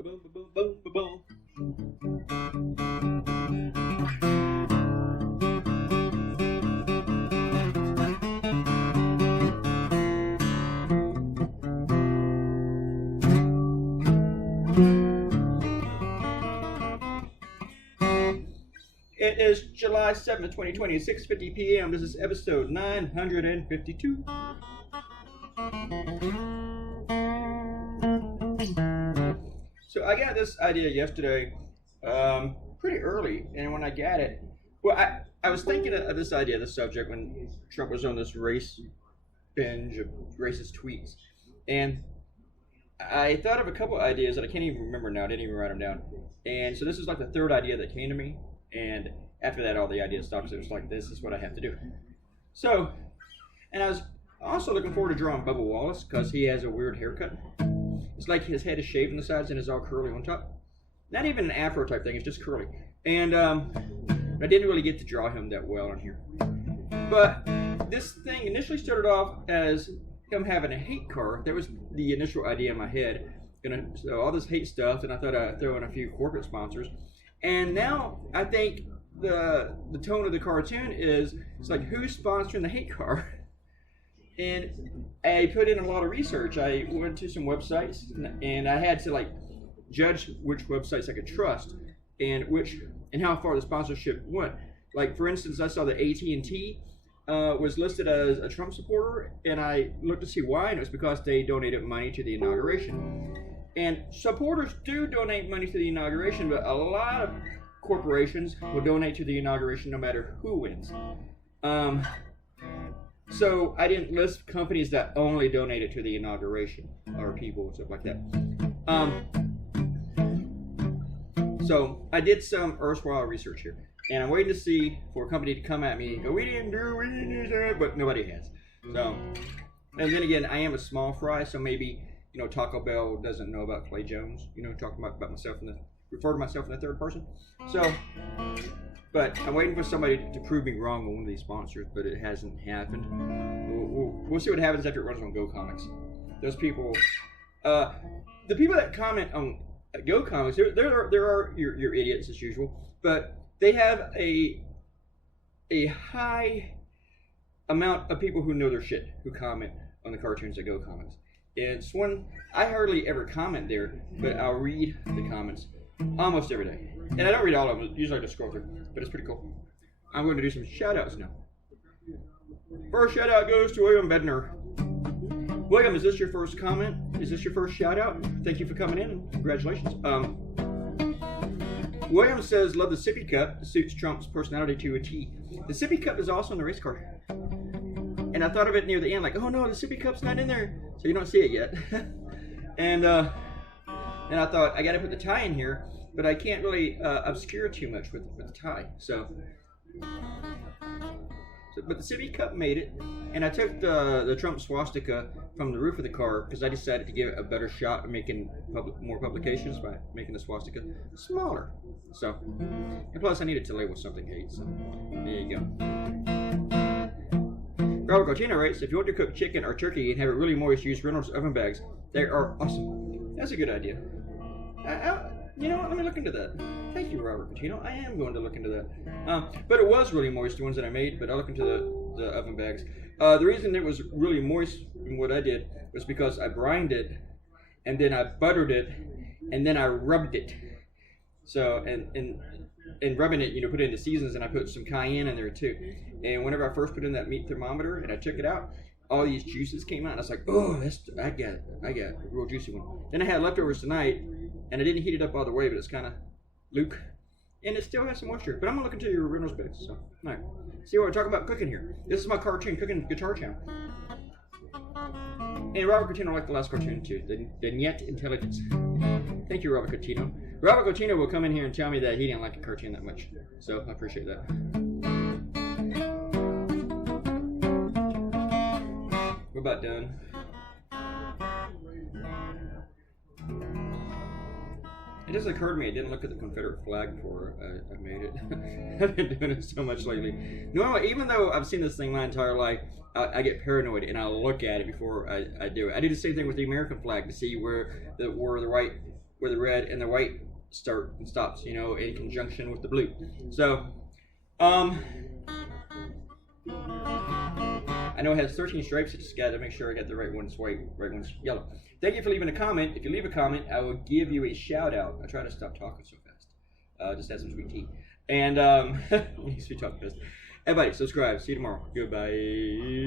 Boom, boom, boom, boom, boom. It is July 7th, 2020, 6:50 p.m. This is episode 952. So I got this idea yesterday, pretty early, and when I got it, well, I was thinking of this idea, this subject, when Trump was on this race binge of racist tweets, and I thought of a couple ideas that I can't even remember now. I didn't even write them down, and so this is like the third idea that came to me, and after that, all the ideas stopped. So it was like, this is what I have to do. So, and I was also looking forward to drawing Bubba Wallace because he has a weird haircut. It's like his head is shaved on the sides and is all curly on top. Not even an afro type thing, it's just curly. And I didn't really get to draw him that well on here. But this thing initially started off as him having a hate car. That was the initial idea in my head. So all this hate stuff, and I thought I'd throw in a few corporate sponsors. And now I think the tone of the cartoon is, it's like, who's sponsoring the hate car? And I put in a lot of research. I went to some websites, and I had to like judge which websites I could trust, and how far the sponsorship went. Like, for instance, I saw that AT&T was listed as a Trump supporter, and I looked to see why, and it was because they donated money to the inauguration. And supporters do donate money to the inauguration, but a lot of corporations will donate to the inauguration no matter who wins. So I didn't list companies that only donated to the inauguration, or people and stuff like that. So I did some erstwhile research here, and I'm waiting to see for a company to come at me and go, we didn't do that, but nobody has. So, and then again, I am a small fry, so maybe, Taco Bell doesn't know about Claytoonz, talking about myself refer to myself in the third person. So, but I'm waiting for somebody to prove me wrong on one of these sponsors, but it hasn't happened. We'll see what happens after it runs on Go Comics. Those people, the people that comment on Go Comics, there are your idiots as usual, but they have a high amount of people who know their shit who comment on the cartoons at Go Comics. It's one I hardly ever comment there, but I'll read the comments almost every day. And I don't read all of them, usually I just scroll through, but it's pretty cool. I'm going to do some shout outs now. First shout out goes to William Bednar. William, is this your first comment? Is this your first shout out? Thank you for coming in. Congratulations. William says, love the sippy cup. It suits Trump's personality to a T. The sippy cup is also in the race car. And I thought of it near the end, like, oh no, the sippy cup's not in there. So you don't see it yet. And I thought, I got to put the tie in here, but I can't really obscure too much with the tie. But the sippy cup made it, and I took the Trump swastika from the roof of the car because I decided to give it a better shot at making more publications by making the swastika smaller. So, and plus I needed to label something hate, so there you go. Robert Gautino writes, if you want to cook chicken or turkey and have it really moist, use Reynolds oven bags. They are awesome. That's a good idea. You know what? Let me look into that. Thank you, Robert Gautino. I am going to look into that. But it was really moist, the ones that I made, but I'll look into the oven bags. The reason it was really moist in what I did was because I brined it, and then I buttered it, and then I rubbed it. So, and rubbing it, put it in the seasons, and I put some cayenne in there too. And whenever I first put in that meat thermometer and I took it out, all these juices came out, and I was like, oh, I got a real juicy one. Then I had leftovers tonight, and I didn't heat it up all the way, but it's kind of luke. And it still has some moisture. But I'm going to look into your Reynolds bags. So, all right. See what we're talking about cooking here. This is my cartoon cooking guitar channel. And Robert Gautino liked the last cartoon too, the Niet Intelligence. Thank you, Robert Gautino. Robert Gautino will come in here and tell me that he didn't like the cartoon that much. So, I appreciate that. We're about done. It just occurred to me I didn't look at the Confederate flag before I made it. I've been doing it so much lately. Normally, even though I've seen this thing my entire life, I get paranoid and I look at it before I do it. I do the same thing with the American flag to see where the right where the red and the white start and stops, you know, in conjunction with the blue. So, I know it has 13 stripes. I just got to make sure I got the right one's white, right one's yellow. Thank you for leaving a comment. If you leave a comment, I will give you a shout out. I try to stop talking so fast. Just have some sweet tea. And, sweet talking fast. Everybody, subscribe. See you tomorrow. Goodbye.